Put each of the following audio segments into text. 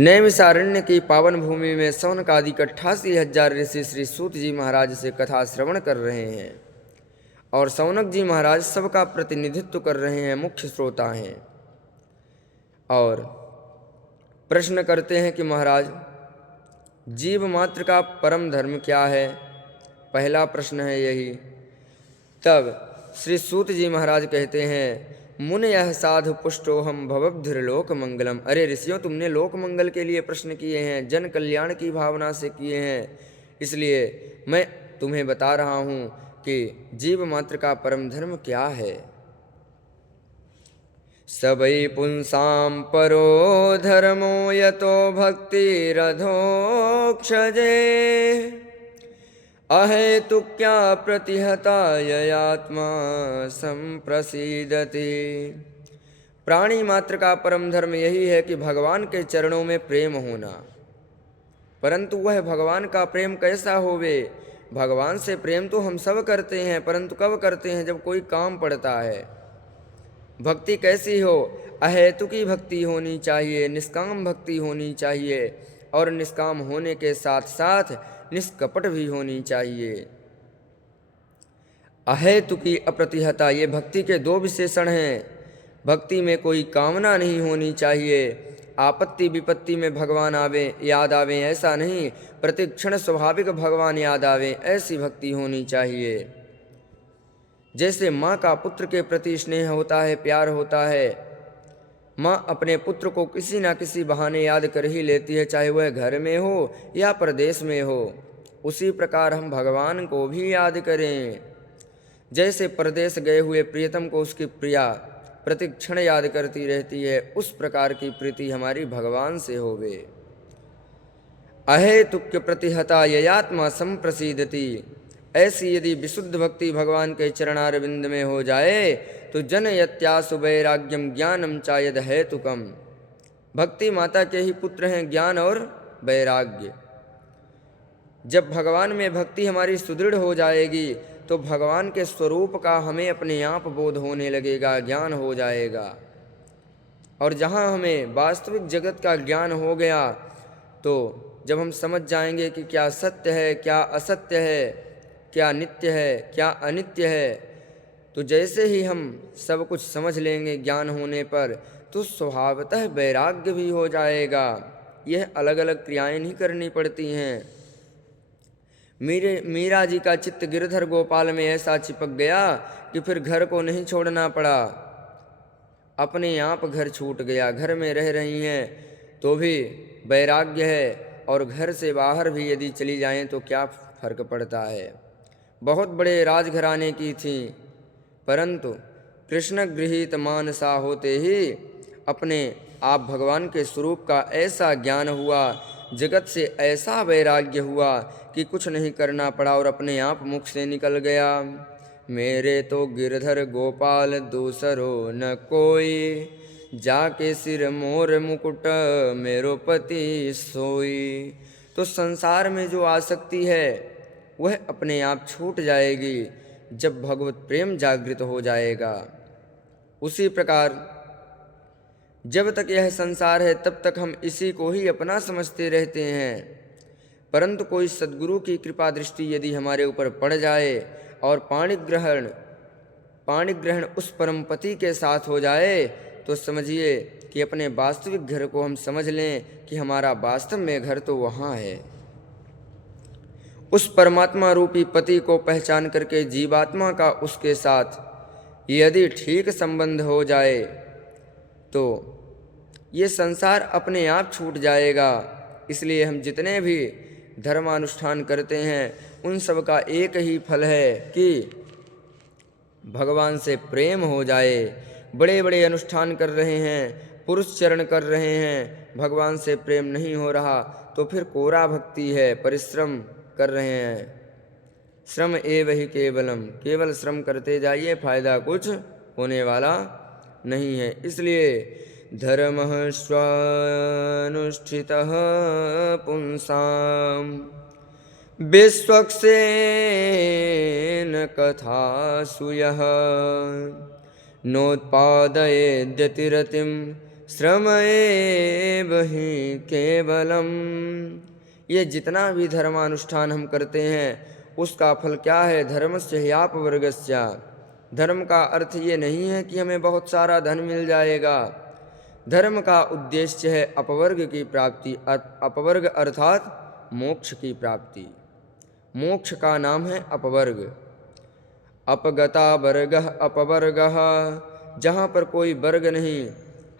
नैमिषारण्य की पावन भूमि में शौनक आदि 88,000 ऋषि श्री सूत जी महाराज से कथा श्रवण कर रहे हैं और शौनक जी महाराज सबका प्रतिनिधित्व कर रहे हैं, मुख्य श्रोता हैं। और प्रश्न करते हैं कि महाराज जीव मात्र का परम धर्म क्या है? पहला प्रश्न है यही। तब श्री सूत जी महाराज कहते हैं, मुन यह साधु पुष्टोहम भवब्धिर्लोक मंगलम। अरे ऋषियों, तुमने लोक मंगल के लिए प्रश्न किए हैं, जन कल्याण की भावना से किए हैं, इसलिए मैं तुम्हें बता रहा हूँ कि जीव मात्र का परम धर्म क्या है। सबई पुंसाम परो धर्मो यतो भक्तिरधोक्षजे अहेतुक्या प्रतिहता ययात्मा संप्रसीदति। प्राणी मात्र का परम धर्म यही है कि भगवान के चरणों में प्रेम होना। परंतु वह भगवान का प्रेम कैसा होवे? भगवान से प्रेम तो हम सब करते हैं, परंतु कब करते हैं? जब कोई काम पड़ता है। भक्ति कैसी हो? अहेतुकी भक्ति होनी चाहिए, निष्काम भक्ति होनी चाहिए, और निष्काम होने के साथ साथ निष्कपट भी होनी चाहिए। अहेतुकी अप्रतिहता, ये भक्ति के दो विशेषण हैं। भक्ति में कोई कामना नहीं होनी चाहिए। आपत्ति विपत्ति में भगवान याद आवे ऐसा नहीं, प्रतिक्षण स्वाभाविक भगवान याद आवे ऐसी भक्ति होनी चाहिए। जैसे माँ का पुत्र के प्रति स्नेह होता है, प्यार होता है, माँ अपने पुत्र को किसी न किसी बहाने याद कर ही लेती है, चाहे वह घर में हो या परदेश में हो। उसी प्रकार हम भगवान को भी याद करें। जैसे परदेश गए हुए प्रियतम को उसकी प्रिया प्रतिक्षण याद करती रहती है, उस प्रकार की प्रीति हमारी भगवान से होवे। अहेतुक्य प्रतिहता ययात्मा संप्रसीदति। ऐसी यदि विशुद्ध भक्ति भगवान के चरणारविंद में हो जाए तो जन यत्यासु वैराग्यम ज्ञानम चायद हेतुकम। भक्ति माता के ही पुत्र हैं ज्ञान और वैराग्य। जब भगवान में भक्ति हमारी सुदृढ़ हो जाएगी तो भगवान के स्वरूप का हमें अपने आप बोध होने लगेगा, ज्ञान हो जाएगा। और जहाँ हमें वास्तविक जगत का ज्ञान हो गया तो जब हम समझ जाएंगे कि क्या सत्य है, क्या असत्य है, क्या नित्य है, क्या अनित्य है, तो जैसे ही हम सब कुछ समझ लेंगे ज्ञान होने पर, तो स्वभावतः वैराग्य भी हो जाएगा। यह अलग अलग क्रियाएं नहीं करनी पड़ती हैं। मीरा जी का चित्त गिरधर गोपाल में ऐसा चिपक गया कि फिर घर को नहीं छोड़ना पड़ा, अपने आप घर छूट गया। घर में रह रही हैं तो भी वैराग्य है, और घर से बाहर भी यदि चली जाएं तो क्या फर्क पड़ता है। बहुत बड़े राजघराने की थीं, परंतु कृष्ण गृहीत मानसा होते ही अपने आप भगवान के स्वरूप का ऐसा ज्ञान हुआ, जगत से ऐसा वैराग्य हुआ कि कुछ नहीं करना पड़ा और अपने आप मुख से निकल गया, मेरे तो गिरधर गोपाल दूसरो न कोई, जाके सिर मोर मुकुट मेरो पति सोई। तो संसार में जो आसक्ति है वह अपने आप छूट जाएगी जब भगवत प्रेम जागृत हो जाएगा। उसी प्रकार जब तक यह संसार है तब तक हम इसी को ही अपना समझते रहते हैं, परंतु कोई सद्गुरु की कृपा दृष्टि यदि हमारे ऊपर पड़ जाए और पाणि ग्रहण उस परम पति के साथ हो जाए तो समझिए कि अपने वास्तविक घर को हम समझ लें कि हमारा वास्तव में घर तो वहाँ है। उस परमात्मा रूपी पति को पहचान करके जीवात्मा का उसके साथ यदि ठीक संबंध हो जाए तो ये संसार अपने आप छूट जाएगा। इसलिए हम जितने भी धर्मानुष्ठान करते हैं उन सब का एक ही फल है कि भगवान से प्रेम हो जाए। बड़े बड़े अनुष्ठान कर रहे हैं, पुरुष चरण कर रहे हैं, भगवान से प्रेम नहीं हो रहा तो फिर कोरा भक्ति है, परिश्रम कर रहे हैं। श्रम एव ही केवलम, केवल श्रम करते जाइए, फायदा कुछ होने वाला नहीं है। इसलिए धर्मः स्वानुष्ठितः पुंसाम विश्वक्सेन कथासु यः नोत्पादयेद्यतिरतिं श्रम एव हि केवलम। ये जितना भी धर्मानुष्ठान हम करते हैं उसका फल क्या है? धर्मस्य ह्यापवर्गस्य। धर्म का अर्थ ये नहीं है कि हमें बहुत सारा धन मिल जाएगा। धर्म का उद्देश्य है अपवर्ग की प्राप्ति। अपवर्ग अर्थात मोक्ष की प्राप्ति। मोक्ष का नाम है अपवर्ग। अपगता वर्गः अपवर्गः, जहाँ पर कोई वर्ग नहीं।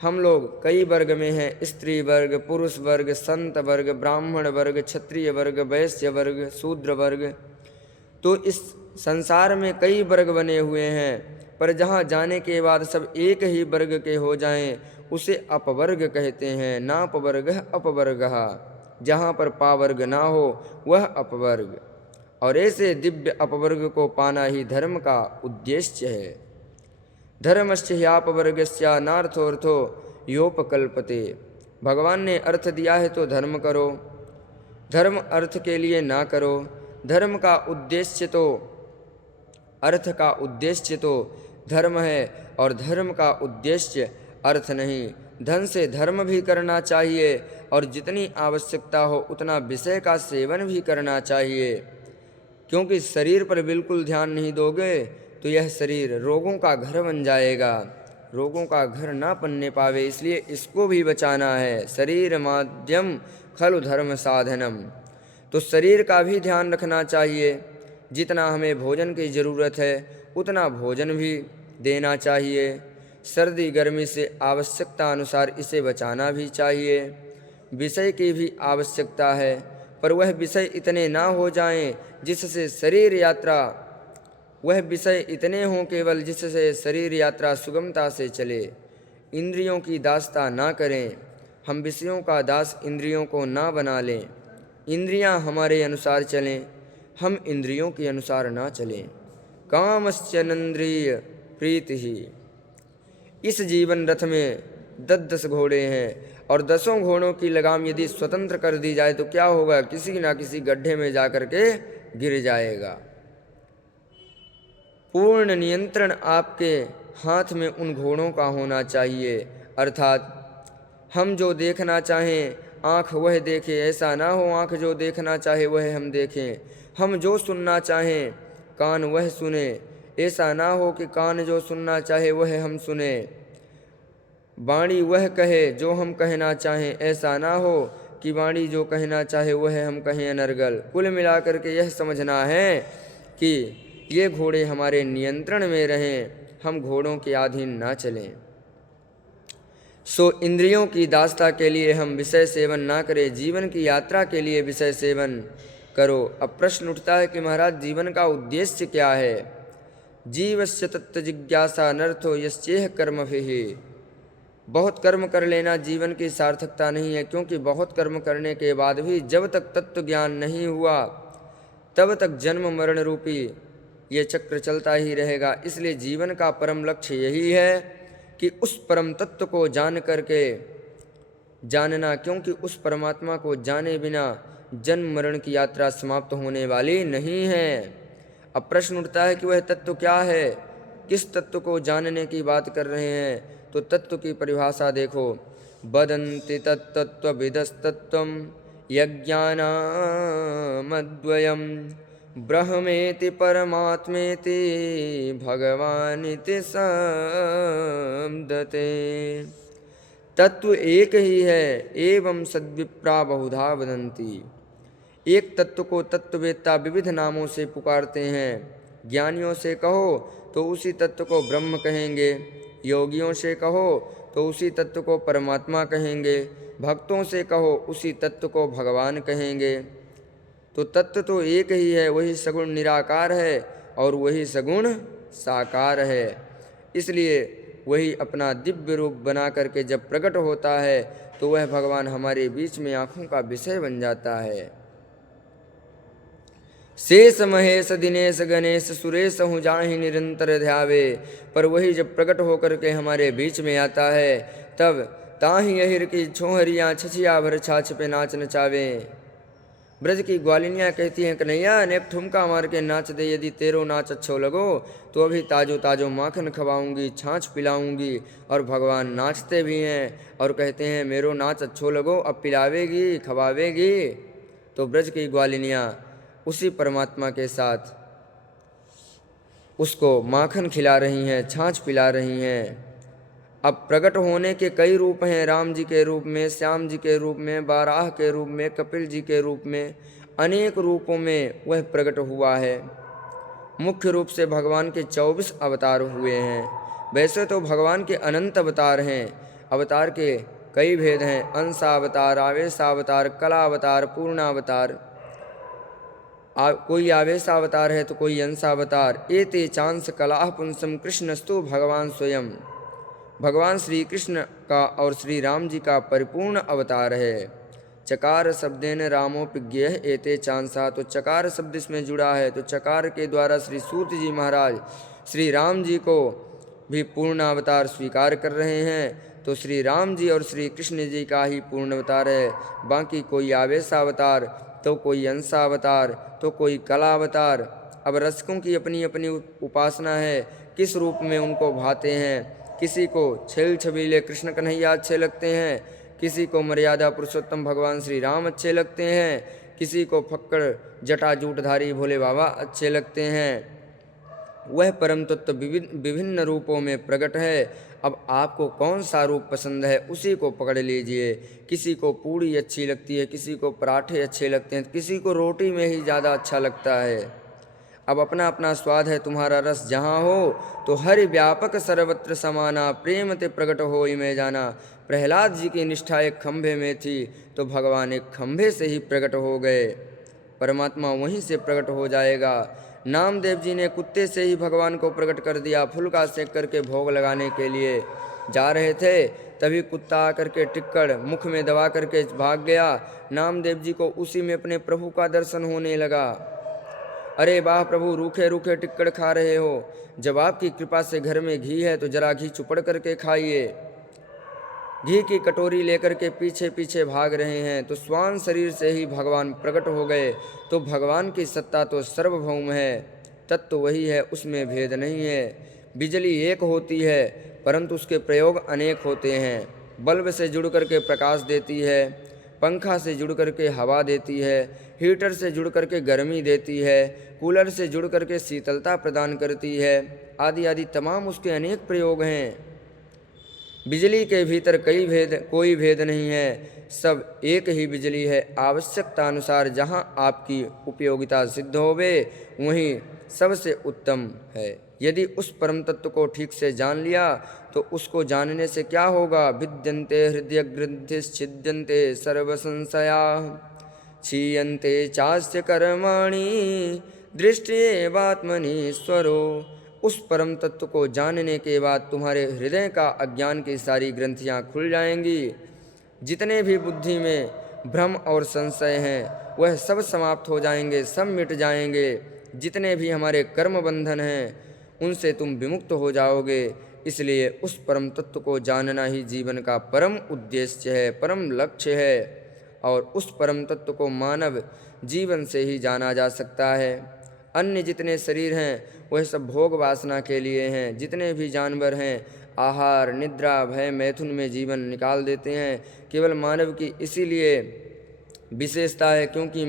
हम लोग कई वर्ग में हैं, स्त्री वर्ग, पुरुष वर्ग, संत वर्ग, ब्राह्मण वर्ग, क्षत्रिय वर्ग, वैश्य वर्ग, शूद्र वर्ग। तो इस संसार में कई वर्ग बने हुए हैं, पर जहाँ जाने के बाद सब एक ही वर्ग के हो जाएं उसे अपवर्ग कहते हैं। नापवर्गः अपवर्गः, जहाँ पर पावर्ग ना हो वह अपवर्ग। और ऐसे दिव्य अपवर्ग को पाना ही धर्म का उद्देश्य है। धर्मस्य ह्यापवर्गस्य नार्थोऽर्थो योपकल्पते। भगवान ने अर्थ दिया है तो धर्म करो, धर्म अर्थ के लिए ना करो। धर्म का उद्देश्य तो, अर्थ का उद्देश्य तो धर्म है और धर्म का उद्देश्य अर्थ नहीं। धन से धर्म भी करना चाहिए और जितनी आवश्यकता हो उतना विषय का सेवन भी करना चाहिए, क्योंकि शरीर पर बिल्कुल ध्यान नहीं दोगे तो यह शरीर रोगों का घर बन जाएगा। रोगों का घर ना बनने पावे, इसलिए इसको भी बचाना है। शरीर माध्यम खलु धर्म साधनम। तो शरीर का भी ध्यान रखना चाहिए। जितना हमें भोजन की ज़रूरत है उतना भोजन भी देना चाहिए। सर्दी गर्मी से आवश्यकता अनुसार इसे बचाना भी चाहिए। विषय की भी आवश्यकता है, पर वह विषय इतने ना हो जाएं जिससे शरीर यात्रा, वह विषय इतने हों केवल जिससे शरीर यात्रा सुगमता से चले। इंद्रियों की दासता ना करें, हम विषयों का दास इंद्रियों को ना बना लें। इंद्रियां हमारे अनुसार चलें, हम इंद्रियों के अनुसार ना चलें। कामश्चेन्द्रिय प्रीति ही। इस जीवन रथ में 10 घोड़े हैं और 10 घोड़ों की लगाम यदि स्वतंत्र कर दी जाए तो क्या होगा? किसी ना किसी गड्ढे में जाकर के गिर जाएगा। पूर्ण नियंत्रण आपके हाथ में उन घोड़ों का होना चाहिए। अर्थात हम जो देखना चाहें आँख वह देखे, ऐसा ना हो आँख जो देखना चाहे वह हम देखें। हम जो सुनना चाहें कान वह सुने, ऐसा ना हो कि कान जो सुनना चाहे वह हम सुने। वाणी वह कहे जो हम कहना चाहें, ऐसा ना हो कि वाणी जो कहना चाहे वह हम कहें अनर्गल। कुल मिलाकर के यह समझना है कि ये घोड़े हमारे नियंत्रण में रहें, हम घोड़ों के अधीन ना चलें। सो इंद्रियों की दासता के लिए हम विषय सेवन ना करें, जीवन की यात्रा के लिए विषय सेवन करो। अब प्रश्न उठता है कि महाराज जीवन का उद्देश्य क्या है? जीवस्य तत्व जिज्ञासा नर्थो यश्चेह कर्मभिः। बहुत कर्म कर लेना जीवन की सार्थकता नहीं है, क्योंकि बहुत कर्म करने के बाद भी जब तक तत्व ज्ञान नहीं हुआ तब तक जन्म मरण रूपी ये चक्र चलता ही रहेगा। इसलिए जीवन का परम लक्ष्य यही है कि उस परम तत्व को जान करके जानना, क्योंकि उस परमात्मा को जाने बिना जन्म मरण की यात्रा समाप्त होने वाली नहीं है। अब प्रश्न उठता है कि वह तत्व क्या है? किस तत्व को जानने की बात कर रहे हैं? तो तत्व की परिभाषा देखो। वदन्ति तत्तत्त्वविदस्तत्त्वं यज्ञानामद्वयम् ब्रह्मेति परमात्मेति भगवानिति शब्दते। तत्व एक ही है, एवं सद्विप्रा बहुधा वदन्ति। एक तत्व को तत्ववेत्ता विविध नामों से पुकारते हैं। ज्ञानियों से कहो तो उसी तत्व को ब्रह्म कहेंगे, योगियों से कहो तो उसी तत्व को परमात्मा कहेंगे, भक्तों से कहो उसी तत्व को भगवान कहेंगे। तो तत्व तो एक ही है, वही सगुण निराकार है और वही सगुण साकार है। इसलिए वही अपना दिव्य रूप बना करके जब प्रकट होता है तो वह भगवान हमारे बीच में आँखों का विषय बन जाता है। शेष महेश दिनेश गणेश सुरेश हूँ जाहि निरंतर ध्यावे। पर वही जब प्रकट होकर के हमारे बीच में आता है तब ताहि अहिर की छोहरियाँ छछिया भर छाछ पे नाच नचावे। ब्रज की ग्वालिनियाँ कहती हैं, कन्हैया ने ठुमका मार के नाच दे, यदि तेरो नाच अच्छो लगो तो अभी ताजो ताजो माखन खवाऊंगी, छाछ पिलाऊंगी। और भगवान नाचते भी हैं और कहते हैं, मेरो नाच अच्छो लगो, अब पिलावेगी खवावेगी। तो ब्रज की ग्वालिनियाँ उसी परमात्मा के साथ उसको माखन खिला रही हैं, छाछ पिला रही हैं। अब प्रकट होने के कई रूप हैं, राम जी के रूप में, श्याम जी के रूप में, बाराह के रूप में, कपिल जी के रूप में, अनेक रूपों में वह प्रकट हुआ है। मुख्य रूप से भगवान के 24 अवतार हुए हैं। वैसे तो भगवान के अनंत अवतार हैं, अवतार के कई भेद हैं, अंशावतार, आवेशावतार, कलावतार, पूर्णावतार। कोई आवेशावतार है तो कोई अंशावतार। एते चांस कलाह पुंसम कृष्णस्तु भगवान स्वयं। भगवान श्री कृष्ण का और श्री राम जी का परिपूर्ण अवतार है। चकार शब्देन रामोपिज्ञेय एते चांसा, तो चकार शब्द इसमें जुड़ा है, तो चकार के द्वारा श्री सूत जी महाराज श्री राम जी को भी पूर्ण अवतार स्वीकार कर रहे हैं। तो श्री राम जी और श्री कृष्ण जी का ही पूर्ण अवतार है। बाकी कोई आवेशावतार, तो कोई अंशावतार, तो कोई कलावतार। अब रसिकों की अपनी अपनी उपासना है, किस रूप में उनको भाते हैं। किसी को छेल छबीले कृष्ण कन्हैया अच्छे लगते हैं, किसी को मर्यादा पुरुषोत्तम भगवान श्री राम अच्छे लगते हैं, किसी को फक्कड़ जटा जूटधारी भोले बाबा अच्छे लगते हैं। वह परम तत्व विभिन्न रूपों में प्रकट है। अब आपको कौन सा रूप पसंद है उसी को पकड़ लीजिए। किसी को पूड़ी अच्छी लगती है, किसी को पराठे अच्छे लगते हैं, किसी को रोटी में ही ज़्यादा अच्छा लगता है। अब अपना अपना स्वाद है, तुम्हारा रस जहाँ हो तो हरि व्यापक सर्वत्र समाना, प्रेम ते प्रकट हो में जाना। प्रहलाद जी की निष्ठा एक खंभे में थी, तो भगवान एक खंभे से ही प्रकट हो गए। परमात्मा वहीं से प्रकट हो जाएगा। नामदेव जी ने कुत्ते से ही भगवान को प्रकट कर दिया। फुलका सेक करके भोग लगाने के लिए जा रहे थे, तभी कुत्ता आकर के टिक्कड़ मुख में दबा करके भाग गया। नामदेव जी को उसी में अपने प्रभु का दर्शन होने लगा। अरे वाह प्रभु, रूखे रूखे टिक्कड़ खा रहे हो, जब आपकी कृपा से घर में घी है तो जरा घी चुपड़ करके खाइए। घी की कटोरी लेकर के पीछे पीछे भाग रहे हैं, तो स्वान शरीर से ही भगवान प्रकट हो गए। तो भगवान की सत्ता तो सर्वभौम है, तत्व वही है, उसमें भेद नहीं है। बिजली एक होती है परंतु उसके प्रयोग अनेक होते हैं। बल्ब से जुड़ करके प्रकाश देती है, पंखा से जुड़ करके हवा देती है, हीटर से जुड़ करके गर्मी देती है, कूलर से जुड़ करके शीतलता प्रदान करती है, आदि आदि तमाम उसके अनेक प्रयोग हैं। बिजली के भीतर कोई भेद नहीं है, सब एक ही बिजली है। आवश्यकता अनुसार जहाँ आपकी उपयोगिता सिद्ध होवे वहीं सबसे उत्तम है। यदि उस परम तत्व को ठीक से जान लिया तो उसको जानने से क्या होगा। विद्यन्ते हृदय ग्रंथिश्छिद्यन्ते सर्व संशया, क्षीयन्ते चास्य कर्माणि दृष्टिएवात्मनीश्वरो। उस परम तत्व को जानने के बाद तुम्हारे हृदय का अज्ञान की सारी ग्रंथियाँ खुल जाएंगी। जितने भी बुद्धि में भ्रम और संशय हैं वह सब समाप्त हो जाएंगे, सब मिट जाएंगे। जितने भी हमारे कर्म बंधन हैं उनसे तुम विमुक्त हो जाओगे। इसलिए उस परम तत्व को जानना ही जीवन का परम उद्देश्य है, परम लक्ष्य है। और उस परम तत्व को मानव जीवन से ही जाना जा सकता है। अन्य जितने शरीर हैं वह सब भोग वासना के लिए हैं। जितने भी जानवर हैं आहार निद्रा भय मैथुन में जीवन निकाल देते हैं। केवल मानव की इसीलिए विशेषता है क्योंकि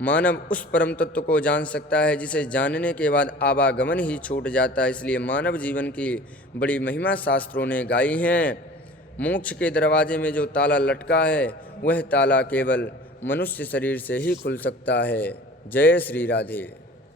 मानव उस परम तत्व को जान सकता है जिसे जानने के बाद आवागमन ही छूट जाता है। इसलिए मानव जीवन की बड़ी महिमा शास्त्रों ने गाई हैं। मोक्ष के दरवाजे में जो ताला लटका है वह ताला केवल मनुष्य शरीर से ही खुल सकता है। जय श्री राधे।